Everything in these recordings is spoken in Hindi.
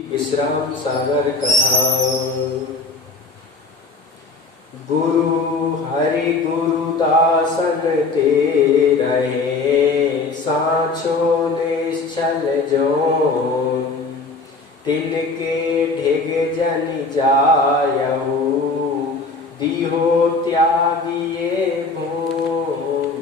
विश्राम सागर कथा। गुरु हरि गुरु दासन ते रहे, साँचो निश्चल जोन। तिनके ढिग जन जायहु, दिहो त्यागिए भून।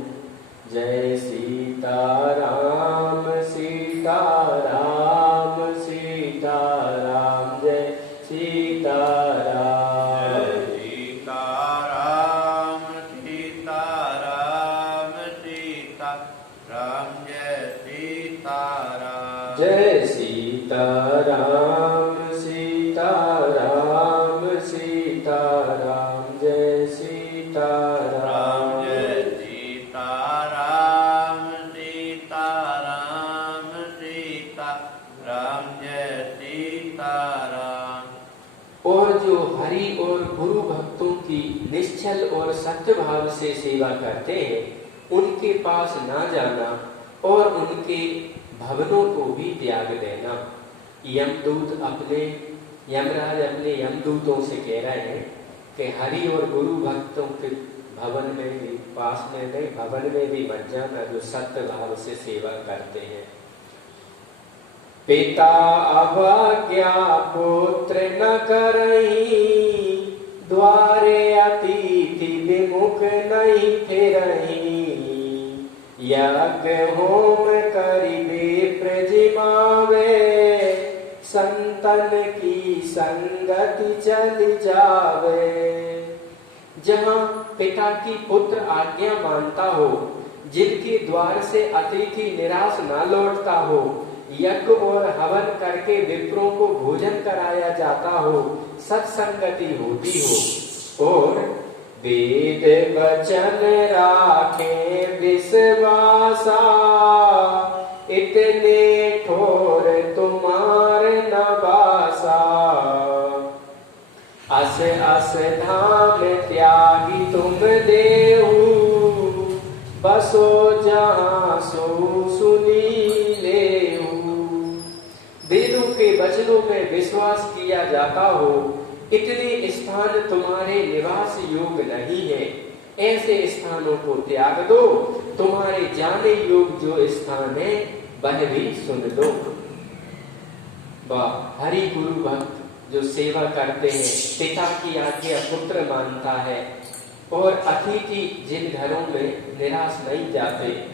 जय सीताराम सीताराम सीताराम, जय सीताराम। जय सीताराम सीताराम सीताराम, जय सीताराम। जय सीताराम सीताराम सीताराम, जय सीताराम। जय सीताराम सीताराम सीताराम, जय सीताराम। और जो हरि और गुरु भक्तों की निश्चल और सत्य भाव से सेवा करते हैं, उनके पास ना जाना और उनके भवनों को भी त्याग देना। यमदूत यमराज अपने यमदूतों से कह रहे हैं कि हरि और गुरु भक्तों के भवन में भी, पास में नहीं, भवन में भी मत जाना, जो सत्य भाव से सेवा करते हैं। पिता अवज्ञा पुत्र न करही, द्वारे अतिथि विमुख नहीं फिरही। यज्ञ होम करिबे प्रजिमावे, संतन की संगति चल जावे। जहाँ पिता की पुत्र आज्ञा मानता हो, जिनके द्वार से अतिथि निराश ना लौटता हो, यज्ञ और हवन करके विप्रों को भोजन कराया जाता हो, सत्संगति होती हो, और वेद वचन राखे विश्वासा। इतने ठोर तुम्हार नवासा, अस अस धाम त्यागी तुम देहु। बसो जहाँ सो सुनी लेहु। वेदों के वचनों में विश्वास किया जाता हो, इतने स्थान तुम्हारे निवास योग्य नहीं है। ऐसे स्थानों को त्याग दो, तुम्हारे जाने योग्य जो स्थान है वह भी सुन लो। वाह! हरि गुरु भक्त जो सेवा करते हैं, पिता की आज्ञा पुत्र मानता है, और अतिथि जिन घरों में निराश नहीं जाते।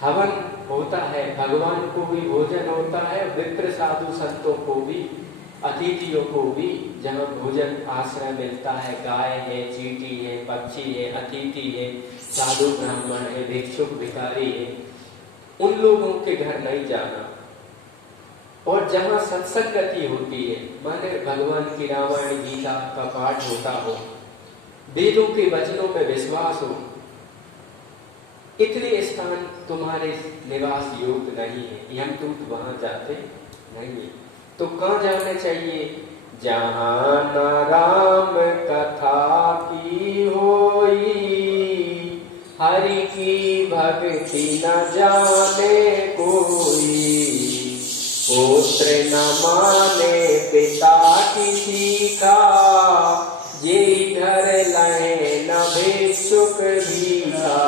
हवन होता है, भगवान को भी भोजन होता है, विप्र साधु संतों को भी, अतिथियों को भी जहाँ भोजन आश्रय मिलता है, गाय है, चींटी है, पक्षी है, अतिथि है, साधु ब्राह्मण है, भिक्षुक भिखारी है, उन लोगों के घर नहीं जाना। और जहाँ सत्संगति होती है, माने भगवान की रामायण गीता का पाठ होता हो, वेदों के वचनों में विश्वास हो, इतने स्थान तुम्हारे निवास योग्य नहीं है। यमदूत वहां जाते नहीं है। तो कहाँ जाना चाहिए? जहाँ न राम कथा की होई, हरि की भक्ति न जाने कोई। पुत्र न माने पिता किसी का, ये घर लहे न भिक्षुक भीखा।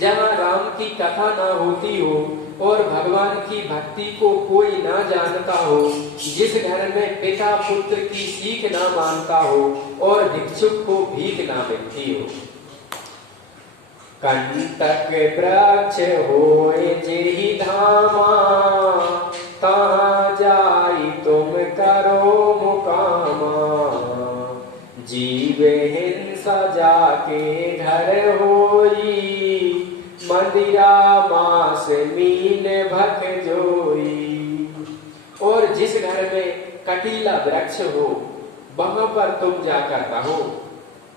जहाँ राम की कथा ना होती हो और भगवान की भक्ति को कोई ना जानता हो, जिस घर में पिता पुत्र की सीख ना मानता हो और भिक्षुक को भीख ना मिलती हो। कंटक वृक्ष होए जेहि धामा, तहाँ जाई तुम करो मुकामा। जीव हिंसा जाके घर होई, मंदिरा मास मीन भक जोई। और जिस घर में कटीला वृक्ष हो, वहां पर तुम जाकर रहो।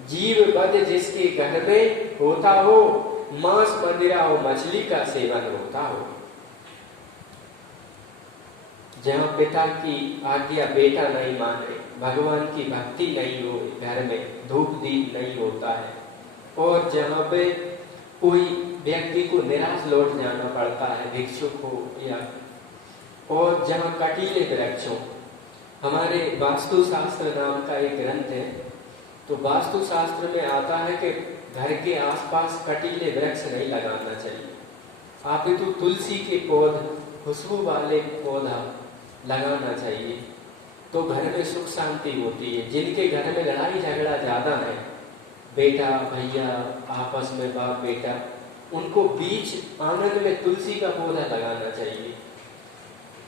जीव वध जिसके घर में होता हो, मांस मंदिरा हो, मछली का सेवन होता हो। जहाँ पिता की आज्ञा बेटा नहीं माने, भगवान की भक्ति नहीं हो, घर में धूप दीप नहीं होता है, और जहाँ पे कोई व्यक्ति को निराश लौट जाना पड़ता है, भिक्षुक हो या और जहाँ कटीले वृक्ष हों। हमारे वास्तुशास्त्र नाम का एक ग्रंथ है, तो वास्तुशास्त्र में आता है कि घर के आसपास कटीले वृक्ष नहीं लगाना चाहिए। आप तो तुलसी के पौधे, खुशबू वाले पौधा लगाना चाहिए, तो घर में सुख शांति होती है। जिनके घर में लड़ाई झगड़ा ज्यादा है, बेटा भैया आपस में, बाप बेटा, उनको बीच आंगन में तुलसी का पौधा लगाना चाहिए।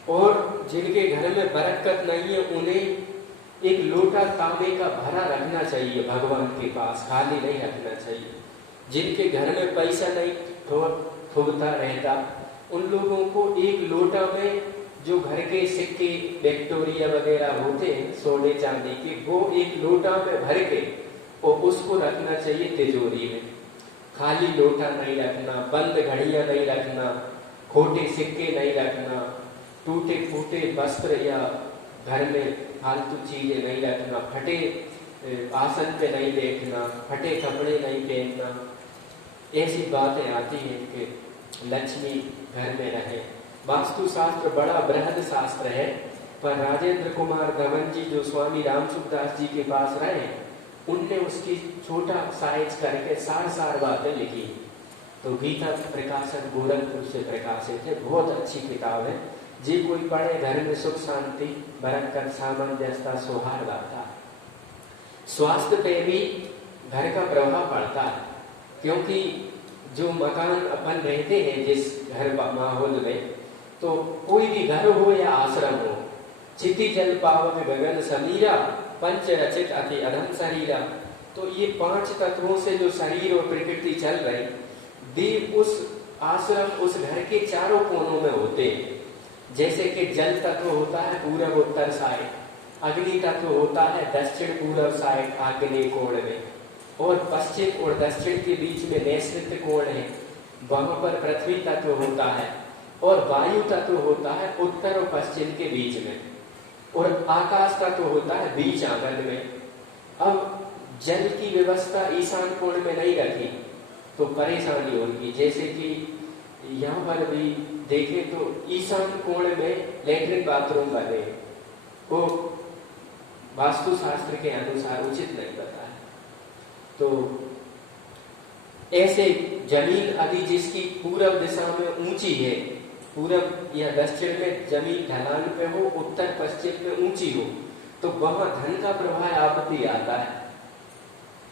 और जिनके घर में बरकत नहीं है, उन्हें एक लोटा तांबे का भरा रखना चाहिए भगवान के पास, खाली नहीं रखना चाहिए। जिनके घर में पैसा नहीं थोड़ता रहता, उन लोगों को एक लोटा में जो घर के सिक्के विक्टोरिया वगैरह होते हैं सोने चांदी के, वो एक लोटा में भर के और उसको रखना चाहिए तिजोरी में। खाली लोटा नहीं रखना, बंद घड़ियां नहीं रखना, खोटे सिक्के नहीं रखना, टूटे फूटे वस्त्र या घर में फालतू चीजें नहीं रखना, फटे आसन पे नहीं बैठना, फटे कपड़े नहीं पहनना। ऐसी बातें आती हैं कि लक्ष्मी घर में रहे। वास्तुशास्त्र बड़ा बृहद शास्त्र है, पर राजेंद्र कुमार धवन जी जो स्वामी रामसुखदास जी के पास रहे, उनने उसकी छोटा साइज करके सार बातें लिखी। तो गीता प्रकाशन गोरखपुर से प्रकाशित है, बहुत अच्छी किताब है। जी कोई पढ़े, घर में सुख शांति बरकत सामंजस्यता सौहार्द आता है। स्वास्थ्य पे भी घर का प्रभाव पड़ता है, क्योंकि जो मकान अपन रहते हैं जिस घर माहौल में, तो कोई भी घर हो या आश्रम हो, चिति जल पावक गगन समीरा पंच रचित अति अधम शरीरा, तो ये 5 तत्वों से जो शरीर और प्रकृति चल रही, देव उस आश्रम उस घर के चारों कोनों में होते हैं। जैसे कि जल तत्व होता है पूर्व उत्तर साइड, अग्नि तत्व होता है दक्षिण पूर्व साइड आग्नेय कोण में, और पश्चिम और दक्षिण के बीच में नैऋत्य कोण है, वहां पर पृथ्वी तत्व होता है, और वायु तत्व होता है उत्तर और पश्चिम के बीच में, और आकाश तत्व होता है बीच आंगन में। अब जल की व्यवस्था ईशान कोण में नहीं रखी तो परेशानी होगी। जैसे कि यहाँ पर भी देखें तो ईशान कोण में लैट्रिन बाथरूम बने, वो वास्तुशास्त्र के अनुसार उचित नहीं बताया। तो ऐसे जमीन आदि जिसकी पूर्व दिशा में ऊंची है, पूर्व या दक्षिण में जमीन ढलान पे हो, उत्तर पश्चिम में ऊंची हो, तो वहां धन का प्रवाह आपत्ति आता है।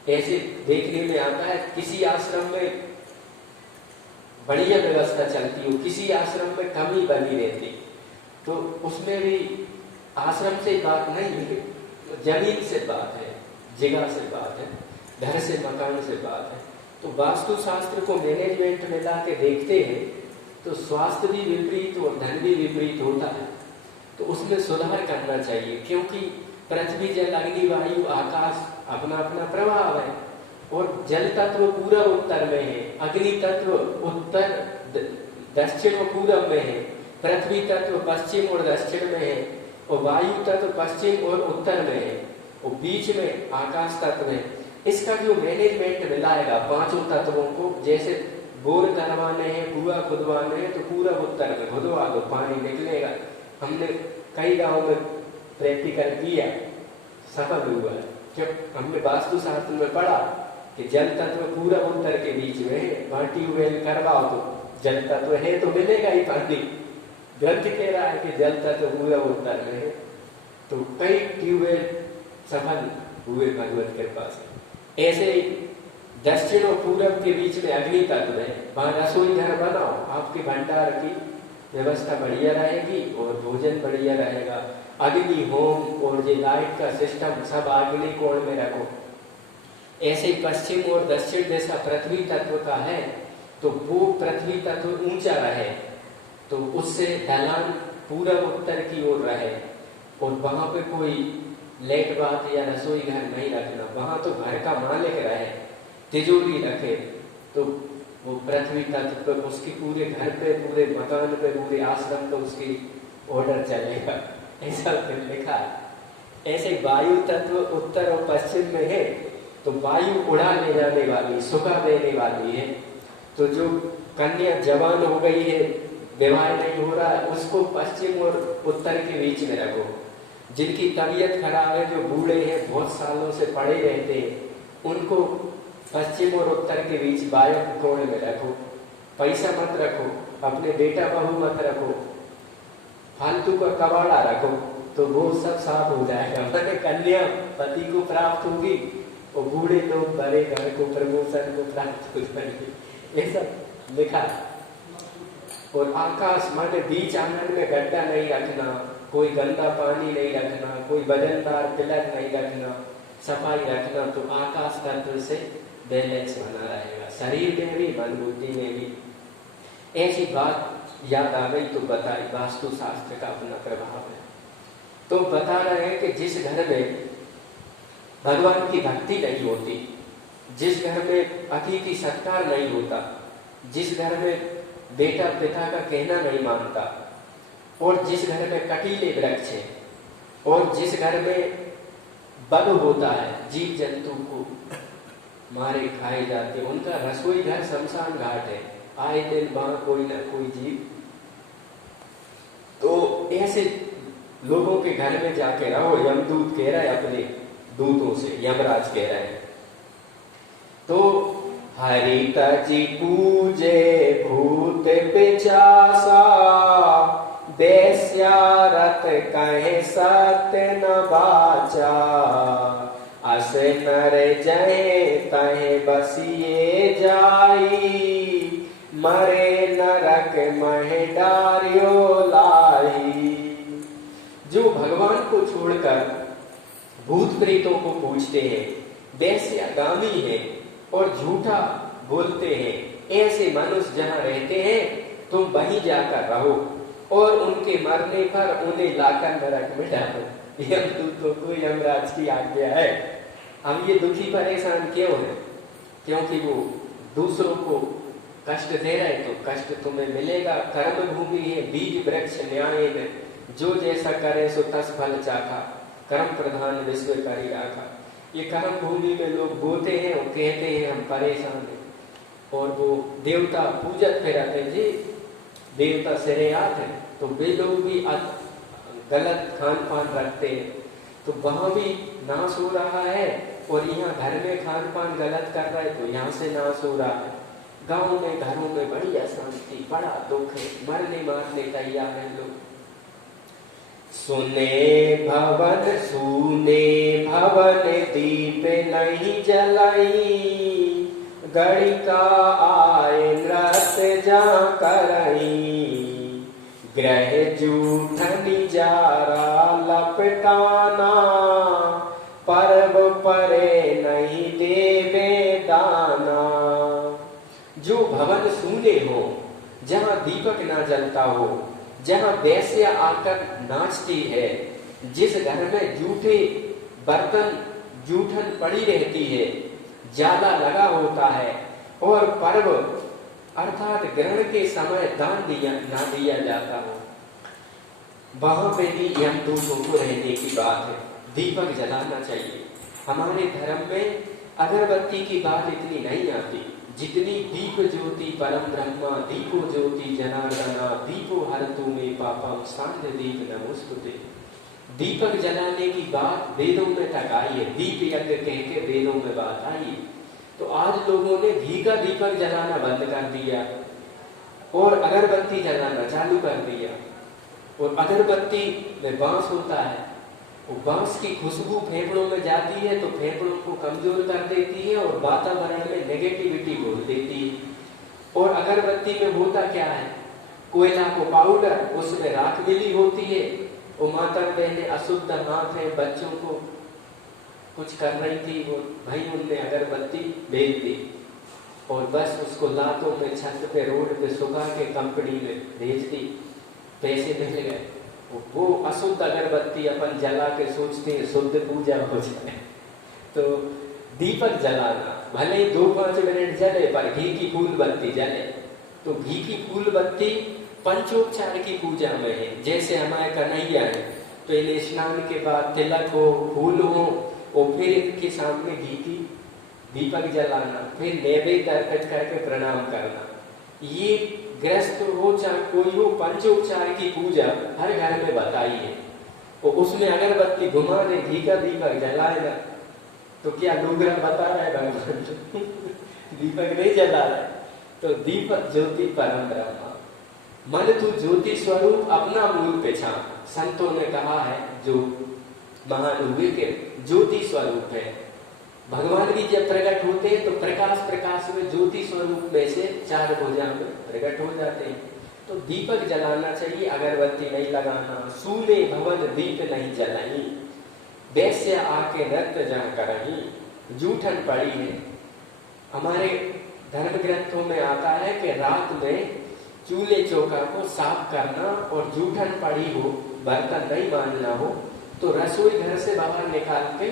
ऐसे देखने में आता है किसी आश्रम में बढ़िया व्यवस्था चलती हो, किसी आश्रम में कमी बनी रहती, तो उसमें भी आश्रम से बात नहीं है, जमीन से बात है, जगह से बात है, घर से मकान से बात है। तो वास्तुशास्त्र को मैनेजमेंट में ला के देखते हैं तो स्वास्थ्य भी विपरीत और धन भी विपरीत होता है, तो उसमें सुधार करना चाहिए। क्योंकि पृथ्वी जल अग्नि वायु आकाश अपना अपना प्रभाव है, और जल तत्व पूर्व उत्तर में है, अग्नि तत्व उत्तर दक्षिण और पूर्व में है, पृथ्वी तत्व पश्चिम और दक्षिण में है, और वायु तत्व पश्चिम और उत्तर में है, और बीच में आकाश तत्व है। इसका जो मैनेजमेंट मिलाएगा 5 तत्वों को, जैसे बोर करवाने हैं, कुआं खुदवाने हैं, तो पूरा उत्तर में खुदवा दो, पानी निकलेगा। हमने कई गांव में प्रैक्टिकल किया, सफल हुआ। जब हमने वास्तुशास्त्र में पढ़ा कि जल तत्व पूरा उत्तर के बीच में है, वहां ट्यूबवेल करवाओ तो जल तत्व है तो मिलेगा ही पानी। ग्रंथ कह रहा है कि जल तत्व पूरा उत्तर में है, तो कई ट्यूबवेल सफल हुए भगवत कृपा से। ऐसे दक्षिण और पूरब के बीच में अग्नि तत्व है, वहां रसोई घर बनाओ, आपके भंडार की व्यवस्था बढ़िया रहेगी और भोजन बढ़िया रहेगा। अग्नि होम और ये लाइट का सिस्टम सब अग्नि कोण में रखो। ऐसे पश्चिम और दक्षिण दिशा पृथ्वी तत्व का है, तो वो पृथ्वी तत्व ऊंचा रहे, तो उससे ढलान पूरब उत्तर की ओर रहे, और वहां पे कोई लेट बात या रसोई घर नहीं रखना, वहां तो घर का मालिक रहे, तिजोरी रखे, तो वो पृथ्वी तत्व पर उसके पूरे घर पे, पूरे मकान पे, पूरे आश्रम पे उसकी ऑर्डर चलेगा, ऐसा फिर लिखा है। ऐसे वायु तत्व उत्तर और पश्चिम में है, तो वायु उड़ा ले जाने वाली, सुखा देने वाली है। तो जो कन्या जवान हो गई है, विवाह नहीं हो रहा है, उसको पश्चिम और उत्तर के बीच में रखो। जिनकी तबीयत खराब है, जो बूढ़े हैं, बहुत सालों से पड़े रहते हैं, उनको पश्चिम और उत्तर के बीच वायु कोण में रखो। पैसा मत रखो, अपने बेटा बहू मत रखो, फालतू का कबाड़ा रखो, तो वो सब साफ हो जाएगा। मैंने कन्या पति को प्राप्त होगी और बूढ़े लोग बड़े घर को, प्रमोशन को प्राप्त हो जाएंगे, ऐसा लिखा। और आकाश माने बीच आंगन में गड्ढा नहीं रखना, कोई गंदा पानी नहीं रखना, कोई वजनदार पिलर नहीं रखना, सफाई रखना, तो आकाश तंत्र से बैलेंस बना रहेगा, शरीर में भी मन बुद्धि में भी। ऐसी बात याद आ गई तो बताई, वास्तु शास्त्र का अपना प्रभाव है। तो बता रहे हैं कि जिस घर में भगवान की भक्ति नहीं होती, जिस घर में अतिथि सत्कार नहीं होता, जिस घर में बेटा पिता का कहना नहीं मानता, और जिस घर में कटीले वृक्ष है, और जिस घर में बल होता है, जीव जंतु को मारे खाए जाते, उनका रसोई घर शमशान घाट है, आए दिन वहां कोई ना कोई जीव। तो ऐसे लोगों के घर में जाके रहो, यमदूत कह रहा है अपने दूतों से, यमराज कह रहे हैं। तो हरिता जी पूजे भूत पिचासा, बेस्यारत कहे सत्य न बाचा, अस नर जहे तहे बसिए जाई, मरे नरक मह डारियो लाई। जो भगवान को छोड़कर भूत प्रेतों को पूजते हैं, वैश्यागामी है और झूठा बोलते हैं, ऐसे मनुष्य जहां रहते हैं तुम वहीं जाकर रहो, और उनके मरने पर उन्हें लाकर नरक में डालो। यमदूतों को यमराज की आज्ञा है। हम ये दुखी परेशान क्यों है? क्योंकि वो दूसरों को कष्ट दे रहे, तो कष्ट तुम्हें मिलेगा। कर्म भूमि है, बीज वृक्ष न्याय में, जो जैसा करे सो तस फल चाखा, कर्म प्रधान विश्व करी राखा। ये कर्म भूमि में लोग बोते हैं और कहते हैं हम परेशान हैं, और वो देवता पूजक फिराते जी, देवता सिरेयात है, तो वे लोग भी गलत खान पान रखते हैं, तो वहां भी नाश हो रहा है। और यहाँ घर में खान पान गलत कर रहा है, तो यहाँ से नाश हो रहा है। गाँव में घरों में बड़ी अशांति, बड़ा दुख है, मरने मारने तैयार है लोग। सुने भवन दीप नहीं जलाई, गणिका आए नृत्य जा करई, ग्रह जूठनी जारा लपटाना, पर्व परे नहीं देवे दाना। जो भवन सूने हो, जहाँ दीपक ना जलता हो, जहाँ वैश्या आकर नाचती है, जिस घर में जूठे बर्तन जूठन पड़ी रहती है, ज्यादा लगा होता है, और पर्व अर्थात ग्रहण के समय दान ना दिया जाता हो, वहां पे भी यमदूतों को रहने की बात है। दीपक जलाना चाहिए। हमारे धर्म में अगरबत्ती की बात इतनी नहीं आती जितनी दीप ज्योति परम ब्रह्मा, दीपो ज्योति जनार्दना, दीपो हरतु में पापम सांध्य दीप नमोस्तुते। दीपक जलाने की बात वेदों में तक आई है, दीप यज्ञ कह के वेदों में बात आई। तो आज लोगों ने घी का दीपक जलाना बंद कर दिया और अगरबत्ती जलाना चालू कर दिया। और अगरबत्ती में बांस होता है, वो बांस की खुशबू फेफड़ों में जाती है तो फेफड़ों को कमजोर कर देती है और वातावरण में नेगेटिविटी घोल देती है। और अगरबत्ती में होता क्या है, कोयला को पाउडर, उसमें राख मिली होती है। वो माता बहने अशुद्ध हाथ है, बच्चों को कुछ कर रही थी, वो भाई उनने अगरबत्ती बेच दी और बस उसको लातों में छत पे रोड पे सुखा के कंपनी में भेज दी, पैसे मिल गए। वो अशुद्ध अगरबत्ती अपन जला के सोचते हैं शुद्ध पूजा हो जाए। तो दीपक जलाना भले ही 2-5 मिनट जले पर घी की फूल बत्ती जले। तो घी की फूल बत्ती पंचोपचार की पूजा में है। जैसे हमारे कन्हैया है तो इन्हें स्नान के बाद तिलक हो, फूल हो और फिर इनके सामने घी की दीपक जलाना, फिर नैवेद्य अर्पित करके प्रणाम करना। ये गृहस्थ हो चाहे कोई हो, पंचोपचार की पूजा हर घर में बताई है। और उसमें अगरबत्ती घुमा दे, घी का दीपक जलाए ना, तो क्या डूगरा बता रहा है भगवान दीपक नहीं जला रहा है। तो दीपक ज्योति परम ब्रह्म, मन तू ज्योति स्वरूप अपना मूल पहचान। संतों ने कहा है जो महान हुए के ज्योति स्वरूप है। भगवान भी जब प्रकट होते हैं तो प्रकाश में ज्योति स्वरूप में से चार भुजा में प्रकट हो जाते हैं। तो दीपक जलाना चाहिए, अगरबत्ती नहीं लगाना। सूने भवन दीप नहीं जलाई, वैश्य आके नृत्य जहाँ करही, जूठन पड़ी है। हमारे धर्म ग्रंथों में आता है कि रात में चूल्हे चौका को साफ करना और जूठन पड़ी हो, बर्तन नहीं मांजना हो तो रसोई घर से बाहर निकाल के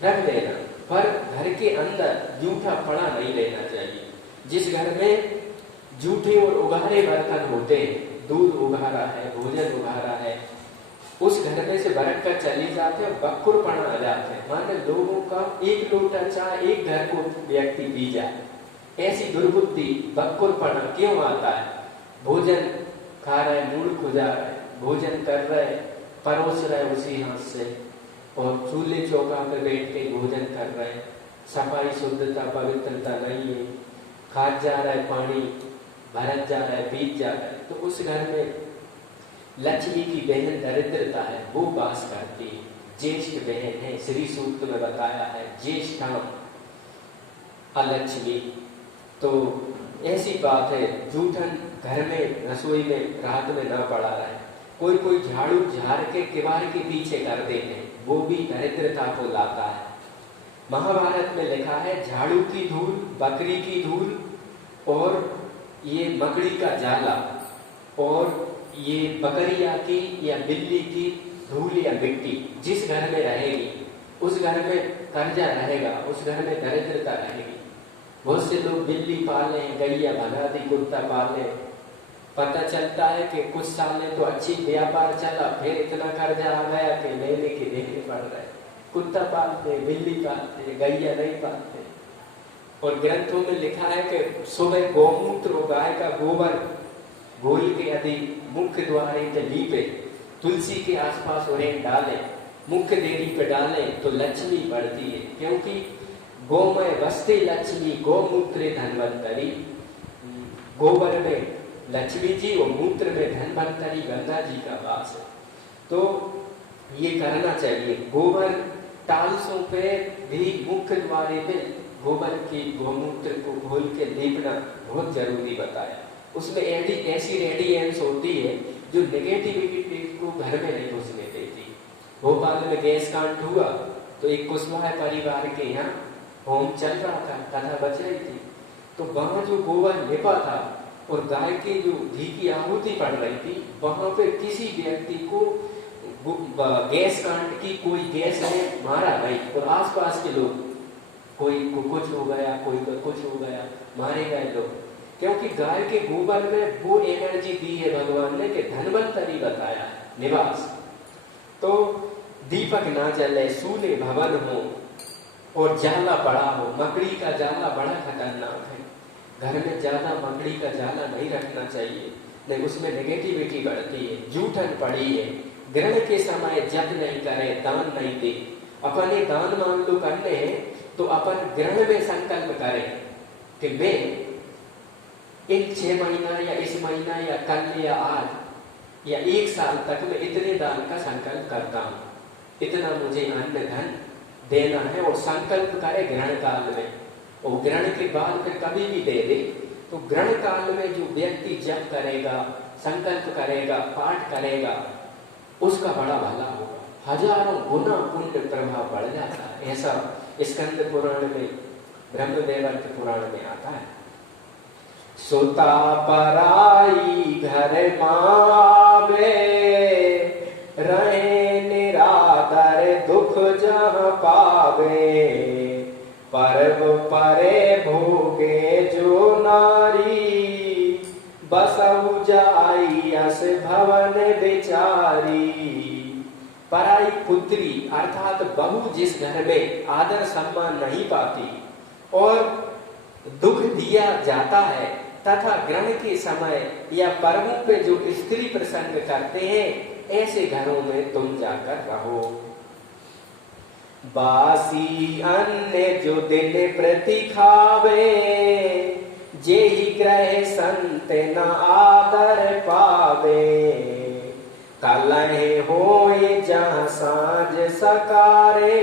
रख देना, पर घर के अंदर जूठा पड़ा नहीं लेना चाहिए। जिस घर में जूठे और उगारे बर्तन होते हैं, दूध उगारा है, भोजन उगारा है, उस घर में से बरक कर चली जाते हैं, बक्कुरपना आ जाते हैं। माने लोगों का एक लोटा चाय एक घर को व्यक्ति पी जाए, ऐसी दुर्बुद्धि बक्कुरपना क्यों आता है? भोजन खा रहे, मूड खुजा रहे, भोजन कर रहे, परोस रहे उसी हाथ से, और चूल्हे चौका पे बैठ के भोजन कर रहे, सफाई शुद्धता पवित्रता नहीं है, खाद जा रहा है, पानी भरत जा रहा है, बीत जा रहा है, तो उस घर में लक्ष्मी की बहन दरिद्रता है, वो वास करती है। ज्येष्ठ बहन है, श्री सूक्त में बताया है, ज्येष्ठाम अलक्ष्मी। तो ऐसी बात है, जूठन घर में रसोई में रात में न पड़ा रहे। कोई कोई झाड़ू झाड़ के किवाड़ के पीछे कर देते हैं, वो भी दरिद्रता को लाता है। महाभारत में लिखा है, झाड़ू की धूल, बकरी की धूल और ये मकड़ी का जाला और ये बकरिया की या बिल्ली की धूल या मिट्टी जिस घर में रहेगी उस घर में कर्जा रहेगा, उस घर में दरिद्रता रहेगी। बहुत से लोग बिल्ली पाले, गैया भगा दी, कुत्ता पाले, पता चलता है कि कुछ साल में तो अच्छी व्यापार चला, फिर इतना कर्जा आ गया कि लेने के देने पड़ रहे। कुत्ता पालते, बिल्ली पालते, गैया नहीं पालते। और ग्रंथों में लिखा है कि सुबह गौमूत्र और गाय का गोबर घोल के यदि मुख्य द्वार पे लीपे, तुलसी के आसपास उन्हें डालें, मुख्य देवी पे डालें तो लक्ष्मी बढ़ती है। क्योंकि गोमय वस्ते लक्ष्मी, गौमूत्रे धनवंतरी। गोबर में लक्ष्मी जी और मूत्र में धनवंतरी गंगा जी का वास है। तो ये करना चाहिए। गोबर टालसों पे भी मुख्य द्वारे पे गोबर की गौमूत्र को घोल के लीपना बहुत जरूरी बताया। उसमें ऐसी रेडियंस होती है जो नेगेटिविटी को घर में नहीं घुसने देती। भोपाल में गैस कांड हुआ तो एक कुशवाहा परिवार के यहाँ होम चल रहा था, कथा बच रही थी, तो वहां जो गोबर लिपा था और गाय की जो घी की आहुति पड़ रही थी, वहां पे किसी व्यक्ति को गैस कांड की कोई गैस ने मारा नहीं। और आसपास के लोग, कोई को कुछ हो गया, कोई को कुछ हो गया, मारे गए लोग। क्योंकि गाय के गोबर में वो एनर्जी दी है भगवान ने कि धनवंतरी बताया है, निवास। तो दीपक ना जले, सूने भवन हो और जाला बड़ा हो। मकड़ी का जाला बड़ा खतरनाक है, घर में ज्यादा मकड़ी का जाला नहीं रखना चाहिए, नहीं उसमें नेगेटिविटी बढ़ती है। जूठन पड़ी है, ग्रहण के समय जप नहीं करे, दान नहीं दे। अपने दान मान लो करने हैं तो अपन ग्रहण में संकल्प करें कि मैं इन 6 महीना या इस महीना या कल या आज या 1 साल तक मैं इतने दान का संकल्प करता हूँ, इतना मुझे अन्न धन देना है। और संकल्प करे ग्रहण काल में, और ग्रहण के बाद फिर कभी भी दे दे। तो ग्रहण काल में जो व्यक्ति जप करेगा, संकल्प करेगा, पाठ करेगा, उसका बड़ा भला होगा, हजारों गुना पुण्य प्रभाव बढ़ जाता है। ऐसा स्कंद पुराण में, ब्रह्मदेवर्त पुराण में आता है। सुता पराई घर मावे, रहे निरादर दुख जहाँ पावे। पर्व परे भोगे जो नारी, बसहु जाई अस भवन विचारी। पराई पुत्री अर्थात बहू जिस घर में आदर सम्मान नहीं पाती और दुख दिया जाता है, तथा ग्रहण के समय या पर्वों पे जो स्त्री प्रसंग करते हैं, ऐसे घरों में तुम जाकर रहो। बासी अन्न जो दिन प्रति खावे, जेहि ग्रह संत न आदर पावे। कलह होए जहाँ साँझ सकारे,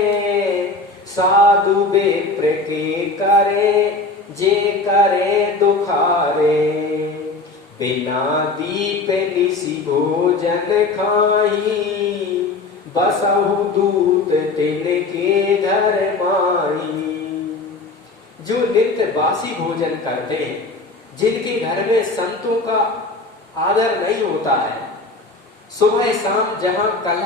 साधु बेप्र के करे, जे करे दुखारे। बिना दीप निसि भोजन खाही, बसहु दूत तिनके घर माही। जो नित्य बासी भोजन करते हैं, जिनके घर में संतों का आदर नहीं होता है, सुबह शाम जहां कलह